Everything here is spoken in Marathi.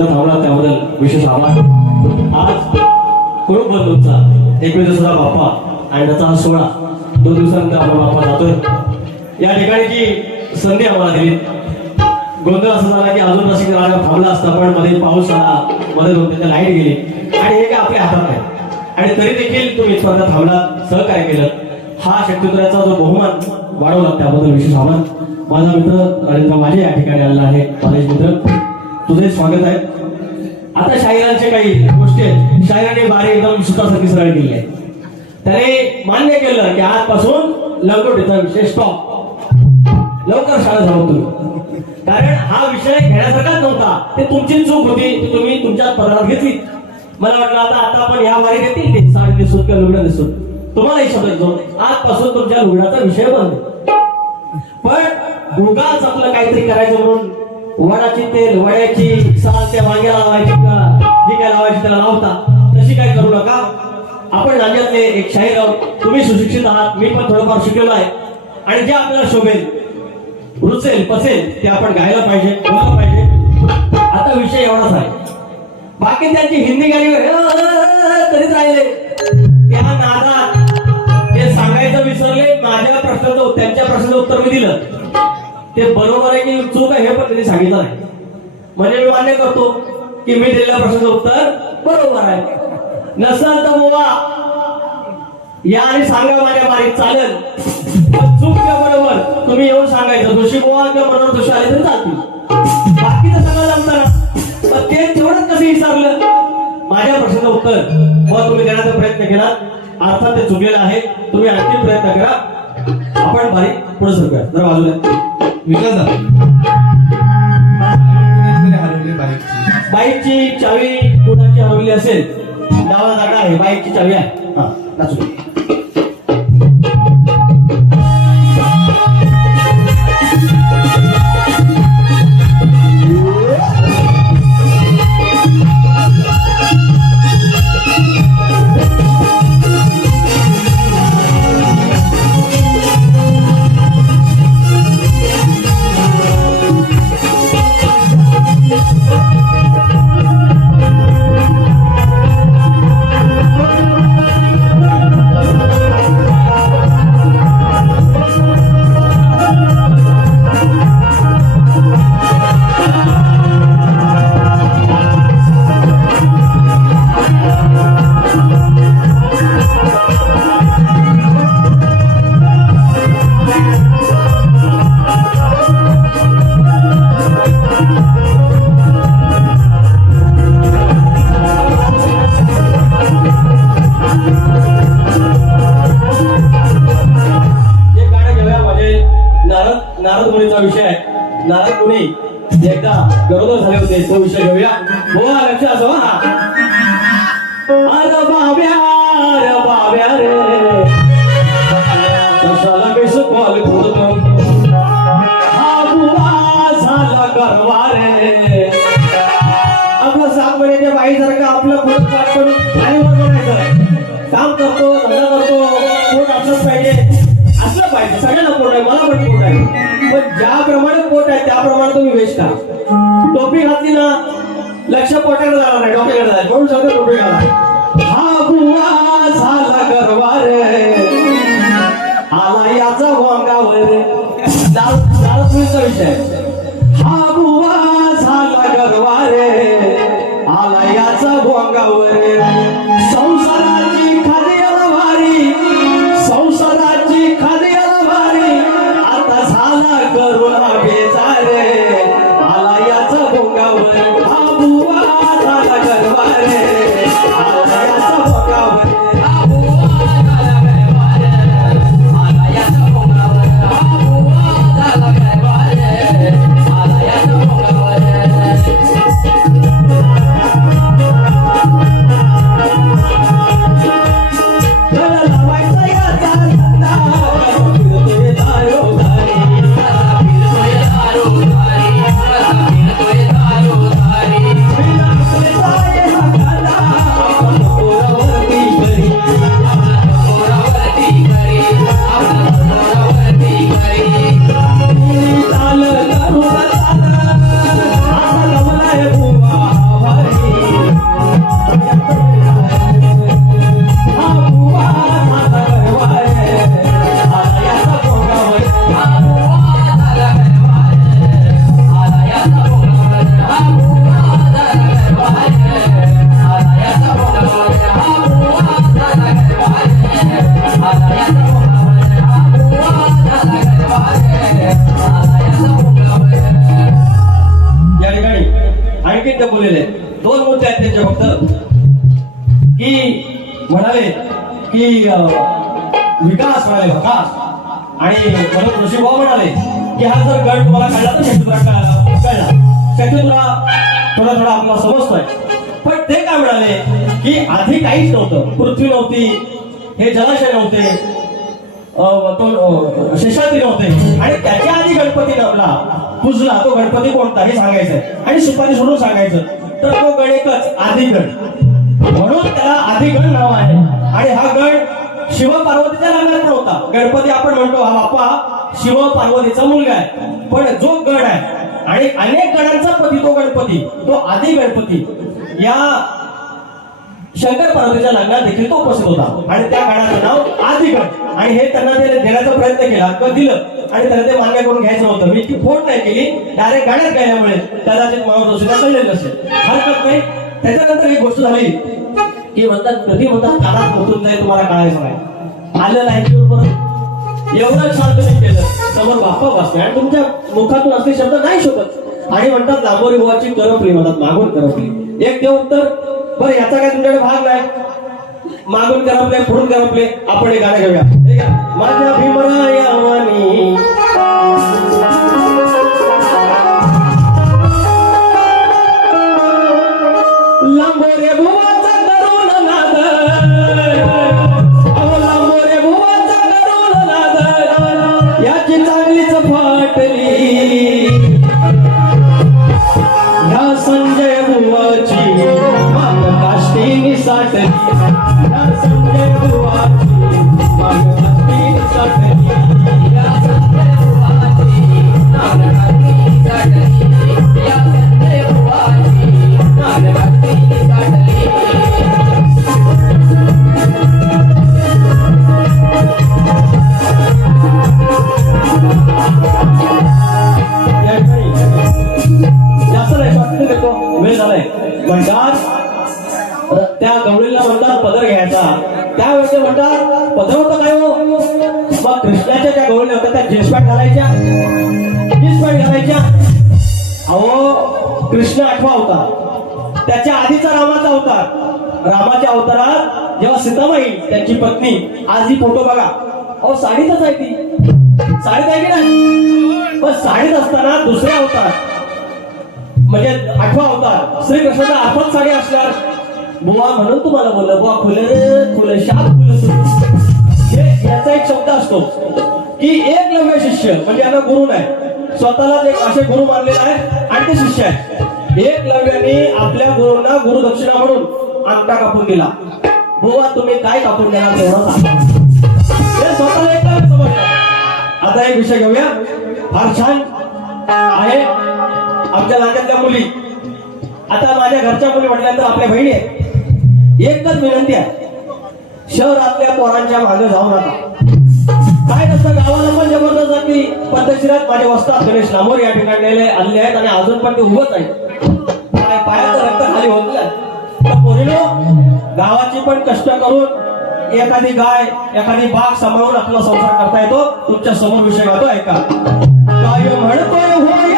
थांबला त्याबद्दल विशेष आभार. आज कुरुप बंधूंचा एकवीस दिवसाचा बाप्पा आणि त्याचा हा सोहळा दोन दिवसानंतर आपला बाप्पा जातोय. या ठिकाणी जी संधी आम्हाला दिली. गोंधळ असा झाला की अजून नाशिक राजा थांबला असता पण मध्ये पाऊस आला मध्ये दोन त्याच्या लाइट गेली. आणि हे काय आपल्या हातात नाही आणि तरी देखील तुम्ही इथपर्यंत थांबला सहकार्य केलं. हा शक्तित्राचा जो बहुमान वाढवला त्याबद्दल विशेष आभार. माझा मित्र नरेंद्र माझे या ठिकाणी आलेला आहे. कॉलेज मित्र. तुझे स्वागत आहे. आता शाहिरांचे काही गोष्टी आहेत. शाहिराने बारी एकदम सुतासारखी सरळ केली आहे. त्याने मान्य केलं की आजपासून लंगोटीचा विषय स्टॉप लवकर शाळा जाऊ कारण हा विषय घेण्यासारखाच नव्हता. ते तुमची चूक होती. ती तुम्ही तुमच्या पदरात घेतली. मला वाटलं आता आता आपण या वारी येतील ते. साडी दिसून किंवा लुगडं दिसून. तुम्हालाही शब्द येतो आजपासून तुमच्या लुगडाचा विषय बंद. पण उगाच आपलं काहीतरी करायचं म्हणून वडाची तेल वड्याची साल त्या वांग्याला लावायची का? जी काय लावायची त्याला लावता. तशी काय करू नका. आपण राज्यातले एक शाहीर आहोत. तुम्ही सुशिक्षित आहात. मी पण थोडंफार शिकलेलो आहे. आणि जे आपल्याला शोभेल रुचेल पसेल ते आपण गायला पाहिजे बोललं पाहिजे. आता विषय एवढाच आहे. बाकी त्यांची हिंदी गाणी तरी तरीच राहिले. त्या नादात ते सांगायचं विसरले माझ्या प्रश्नाचं त्यांच्या प्रश्नाचं उत्तर मी दिलं. ते बरोबर आहे की चूक आहे हे पण त्यांनी सांगितलं नाही. म्हणजे मी मान्य करतो की मी दिलेल्या प्रश्नाचं उत्तर बरोबर आहे. नसल तर बुवा या आणि सांगा माझ्या बारीक चालेल. चूक का बरोबर. तुम्ही येऊन सांगायचं. दोषी बुवा किंवा बरोबर दोषी आले तरी चालतील. बाकीचं सगळं जमतं पण ते तेवढंच कसं विचारलं माझ्या प्रश्नाचं उत्तर बुवा तुम्ही देण्याचा प्रयत्न केला. अर्थात ते चुकलेलं आहे. तुम्ही आणखी प्रयत्न करा. आपण बारीक पुढे सरकूया जरा बाजूला. विकास बाईकची चावी कोणाची हरवली असेल? डावा जागा आहे. बाईकची चावी आहे. हा नाचू विषय आहे. नारद मुनी एकदा गरोदर झाले होते तो विषय घेऊया. हो हा लक्ष असो हा अरे बाब्या अरे बाब्या रे कशाला कॉल करतो हा बुवा झाला गरवा रे. आपलं सात महिन्याच्या बाईसारखं आपलं पोट पाठ करून आणि काम करतो धंदा करतो. पोट असलंच पाहिजे. असलं पाहिजे. सगळ्यांना पोट आहे मला पण पोट आहे. पण ज्याप्रमाणे पोट आहे त्याप्रमाणे तुम्ही वेश करा टोपी घातली ना लक्ष पोटाकडे जाणार नाही डोक्याकडे जाणार म्हणून सगळं टोपी घाला? हा बुवा झाला गरवा रे आला याचा वांगावर. दाल दाल विषय एकदा बोललेले दोन मुद्दे आहेत त्यांच्या फक्त. की म्हणाले की विकास म्हणाले विकास आणि म्हणून ऋषीभाऊ म्हणाले की हा जर गट तुम्हाला कळला तर शेती तुला कळला कळला. शेती तुला थोडा थोडा आपल्याला समजतोय. पण ते काय म्हणाले की आधी काहीच नव्हतं. पृथ्वी नव्हती हे जलाशय नव्हते शेषाती नव्हते. आणि त्याच्या आधी गणपती नवला पुजला तो गणपती कोणता? हे सांगायचं आणि सुपारी सोडून सांगायचं. तर तो गण एकच आदिगण. म्हणून त्याला आदिगण नाव आहे. आणि हा गण शिव पार्वतीच्या लग्नात होता. गणपती आपण म्हणतो हा बाप्पा शिव पार्वतीचा मुलगा आहे. पण जो गण आहे आणि अनेक गणांचा पती तो गणपती तो आदि गणपती या शंकर पार्वतीच्या लग्नात देखील तो उपस्थित होता. आणि त्या गाण्याचं नाव आदिगण आणि हे त्यांना त्याने देण्याचा प्रयत्न केला किंवा दिलं. आणि त्याला ते मान्य करून घ्यायचं होतं मी ती फोन नाही केली. डायरेक्ट गाण्यात गेल्यामुळे कदाचित मला दुसऱ्या कळलेलं नसेल हरकत नाही. त्याच्यानंतर एक गोष्ट झाली. की म्हणतात कधी म्हणतात कानात पोहोचून जाईल तुम्हाला कळायचं नाही. आलं लाईटीवर परत एवढं छान तुम्ही केलं. समोर बाप्पा बसले आणि तुमच्या मुखातून असले शब्द नाही शोधत. आणि म्हणतात लांबोरी बुवाची करपली म्हणतात मागून करपली एक देव उत्तर बरं याचा काय तुमच्याकडे भाग नाही? मागून करपले पुढून करपले आपण हे गाणं घेऊया. माझ्या घ्या. माझ्या भीमराया वाणी पदर त्यावेळेस ते म्हणतात पदर होतं काय हो. मग कृष्णाच्या ज्या गवळीला होत्या त्या जीन्स घालायच्या. जीन्स घालायच्या. अहो कृष्ण आठवा होता. त्याच्या आधीचा रामाचा अवतार. रामाच्या अवतारात जेव्हा सीतामाई त्यांची पत्नी आज ही फोटो बघा. अहो साडीतच आहे ती. साडीत आहे की नाही? पण साडीत असताना दुसरे अवतार म्हणजे आठवा अवतार श्रीकृष्णाचा आपण साडी असणार. बुवा म्हणून तुम्हाला बोललं. बुवा खुले रे शाप खुले हे याचा एक शब्द असतो की एक नव्हे शिष्य म्हणजे यांना गुरु नाही. स्वतःलाच एक असे गुरु मानलेला आहे आणि ते शिष्य आहे एक लव्याने आपल्या गुरुना गुरु दक्षिणा म्हणून अंगठा कापून दिला. बुवा तुम्ही काय कापून देणार तेवढं हे स्वतःला एक समजलं. आता एक विषय घेऊया. फार छान आहे आमच्या नात्यातल्या मुली. आता माझ्या घरच्या मुली म्हटल्यानंतर आपल्या बहिणी आहेत. एकच विनंती आहे. शहरातल्या पोरांच्या मागे जाऊ नका. काय नसतं गावाला पण जबरदस्ती पद्धतशीरात माझे वस्तात गणेश नामोर या ठिकाणी आणले आहेत आणि अजून पण ते उभंच आहे काय पायाचं रक्त खाली होत पोरीनो गावाची पण कष्ट करून एखादी गाय एखादी बाग सांभाळून आपला संसार करता येतो. तुमच्यासमोर विषय गातो ऐका. काय म्हणतोय होय